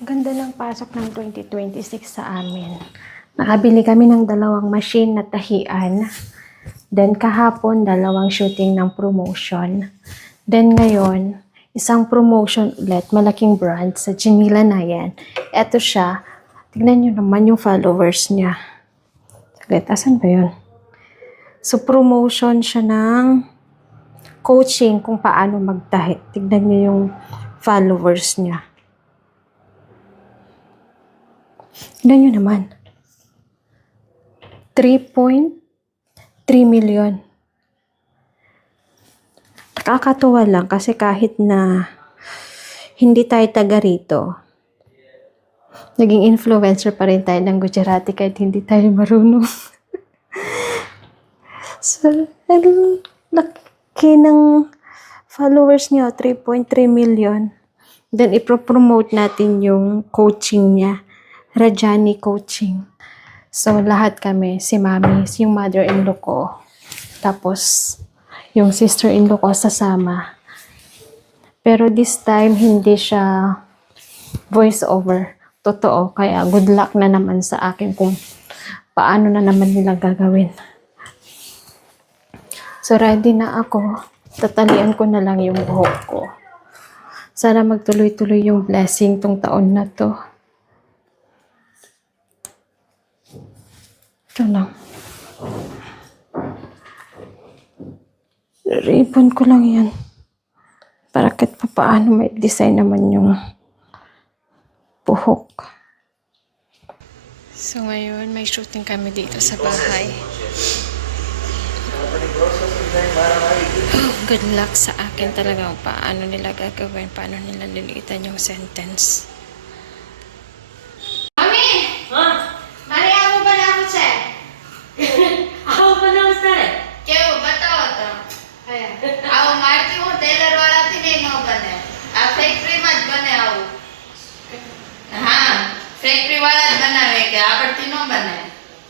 Ganda ng pasok ng 2026 sa amin. Nakabili kami ng 2 machine na tahian. Then kahapon, 2 shooting ng promotion. Then ngayon, isang promotion ulit, malaking brand sa Janila na yan. Eto siya. Tignan nyo naman yung followers niya. Saglit, asan ba yun? So promotion siya ng coaching kung paano magtahi. Tignan nyo yung followers niya. Tignan nyo naman. 3.3 million. Nakakatuwa lang kasi kahit na hindi tayo taga rito, naging influencer pa rin tayo ng Gujarati kahit hindi tayo marunong. So, laki ng followers niyo, 3.3 million. Then, ipropromote natin yung coaching niya. Rajani Coaching. So, lahat kami, si Mami, yung mother-in-law ko, tapos, yung sister-in-law ko sasama. Pero this time, hindi siya voice-over. Totoo. Kaya, good luck na naman sa akin kung paano na naman nila gagawin. So, ready na ako. Tatalian ko na lang yung buhok ko. Sana magtuloy-tuloy yung blessing tong taon na to. Ito lang. Ribbon ko lang yan. Para kahit paano may design naman yung buhok. So ngayon, may shooting kami dito sa bahay. Oh, good luck sa akin talaga paano nila gagawin, paano nila liliitan yung sentence. Factory વાળા જ બનાવે કે આવડતી ન બને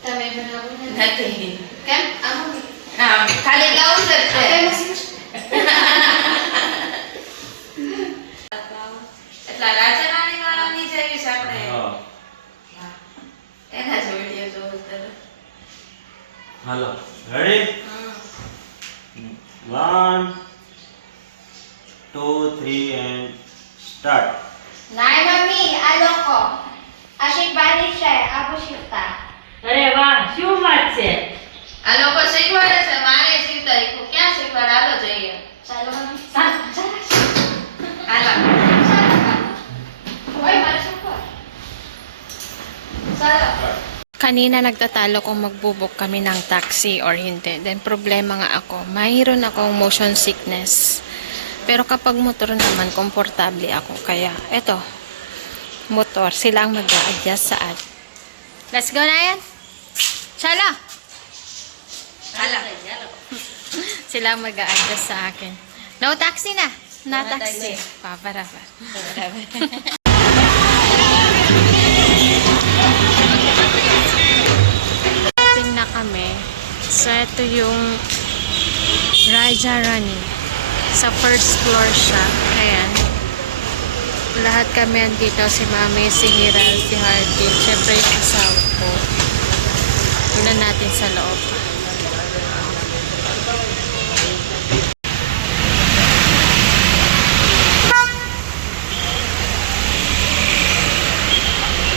તમે બનાવો નથી કેમ આમ ખાલી બ્લાઉઝ જ છે એટલા રાજરાણી વાળાની જેવી છે આપણે એના જ વિડિયો જોઉં તો હાલો રેડી 1 2 3 and start. Nay mami, alo ko. Asyik balik siya, abo shifta. અરે વાહ શું વાત છે આ લોકો શીખવાડે છે મારે શીખતા ક્યાં શીખવાડે હાલો જઈએ Chalo mami. Hello Hoy, malas ako. Chalo. Kanina nagtatalo kung magbubok kami ng taxi or hindi. Then problema nga ako, mayroon akong motion sickness. Pero kapag motor naman, komportable ako. Kaya, eto, motor, sila ang mag-a-adjust sa ad. Let's go na yan. Shala! Hello Sila ang mag-a-adjust sa akin. No taxi na. Na taxi. Para. Dating na kami. So, ito yung Rajarani. Sa first floor siya. Ayan. Lahat kami andito. Si Mami, si Hiral, si Hardy. Siyempre yung asawa ko. Tingnan natin sa loob.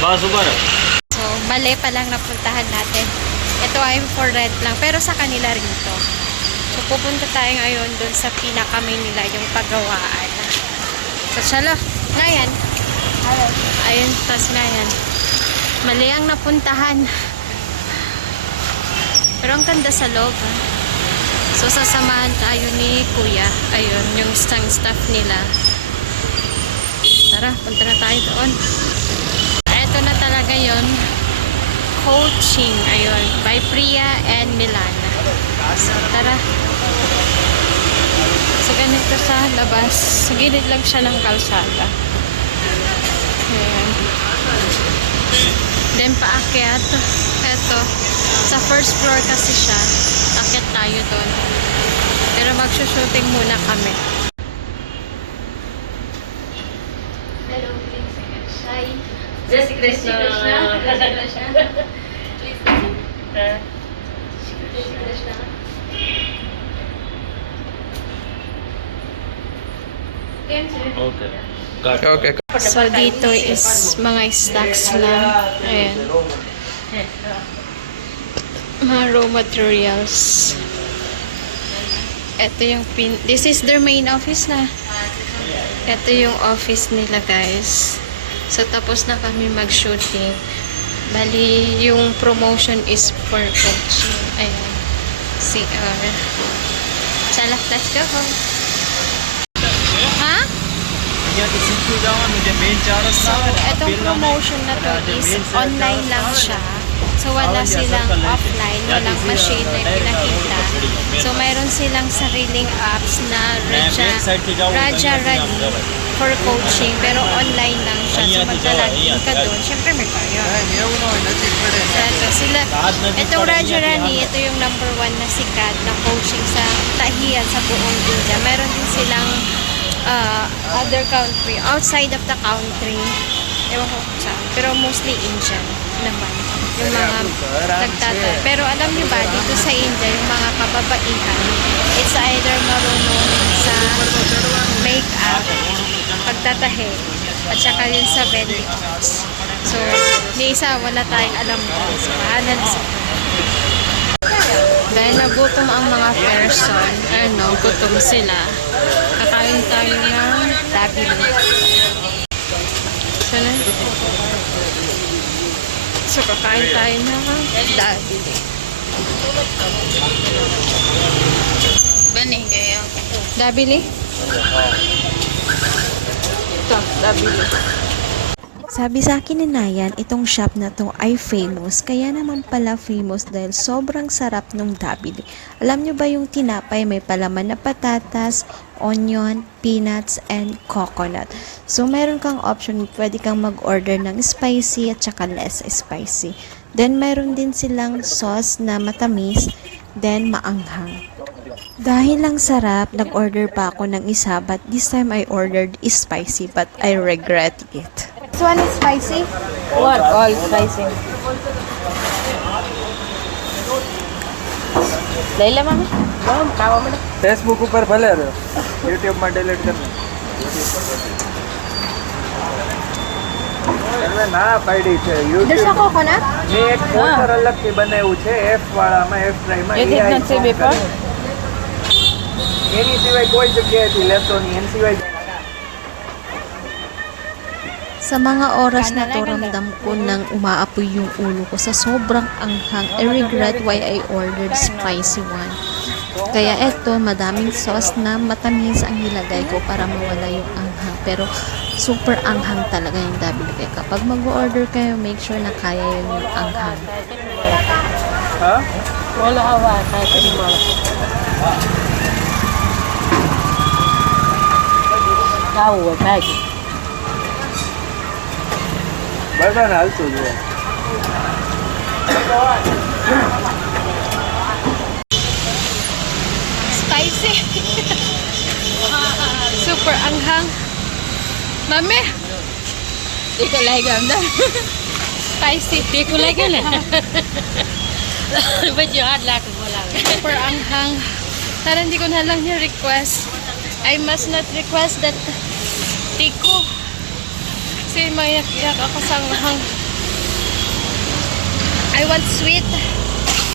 બસ ઉપર So, bale pa lang napuntahan natin. Ito ay for rent lang. Pero sa kanila rin to. So, pupunta tayo ngayon dun sa pinaka-main nila, yung paggawaan. So, salo. Ngayon. Ayun, tas ngayon. Mali ang napuntahan. Pero ang ganda sa loob. Ha? So, sasamahan tayo ni Kuya. Ayun, yung isang staff nila. Tara, punta na tayo doon. Ito na talaga yon, coaching, ayun, by Priya and Milan. So, tara. So, ganito sa labas. Sa gilid lang siya ng kalsada. Ayan. Then, paakyat. Ito. Sa first floor kasi siya. Akyat tayo doon. Pero magsushooting muna kami. Hello, please. जय श्री Krishna Okay. Cut. Okay. So, dito is mga stocks lang. Ayan. Mga raw materials. Ito yung this is their main office na. Ito yung office nila, guys. So, tapos na kami mag-shooting. Bali, yung promotion is for coaching. Ayan. CR. Chala, let's go home. Ha? So, itong promotion na to is online lang siya. So, wala silang offline, walang machine na pinakita. So, mayroon silang sariling apps na Raja Rally for coaching, pero online lang siya. So, maglalagin ka doon. Siyempre, may kayo. So, sila, itong Raja Rally, ito yung number 1 na sikat na coaching sa tahiyan sa buong India. Meron din silang other country, outside of the country. Ewan ko saan. Pero mostly Indian naman. Yung mga nagtatay. Pero alam nyo ba, dito sa India, yung mga kababaihan, it's either marunong sa make-up, pagtatahi, at saka yun sa belly arts. So, ni isa, wala tayong alam mo. So, mahalan sa dahil nagutom ang mga person, gutom sila. Kakain tayo ng dabili. So, kakain tayo ng dabili. Bani kayo. Dabili? Ito, dabili. Sabi sa akin ni Nayan, itong shop na to ay famous. Kaya naman pala famous dahil sobrang sarap nung dabili. Alam nyo ba yung tinapay may palaman na patatas, onion, peanuts, and coconut. So, meron kang option. Pwede kang mag-order ng spicy at saka less spicy. Then, meron din silang sauce na matamis, then maanghang. Dahil lang sarap, nag-order pa ako ng isa, but this time I ordered spicy, but I regret it. This one is spicy? What? All spicy. Laila mami. Kawa mo na. Facebook ऊपर भले रहो यूट्यूब में डिलीट करना ना પાડી છે There's a YouTube coconut? મેં એક પોસ્ટર અલગથી બનાવ્યું છે F વાળામાં F ડ્રાઈવમાં You did not say before? એની સિવાય કોઈ જગ્યાએથી લેતો નહીં એની સિવાય Sa mga oras na to, ramdam ko nang umaapoy yung ulo ko sa sobrang anghang. I regret why I ordered spicy one. Kaya eto, madaming sauce na matamis ang nilagay ko para mawala yung anghang. Pero super anghang talaga yung dabili. Kaya kapag mag-order kayo, make sure na kaya yun yung anghang. હા Wala awa. Kahit ano mo. Kawa, bagi. બધાને હાલતું જોઈએ Spicy. Super anghang. Mami! Di ko like na. Spicy. Di ko like na. Ba't yung adlak mo lang? Super anghang. Parang hindi ko na lang yung request. I must not request that tiko. Kasi mayak-yak ako sa anghang. I want sweet.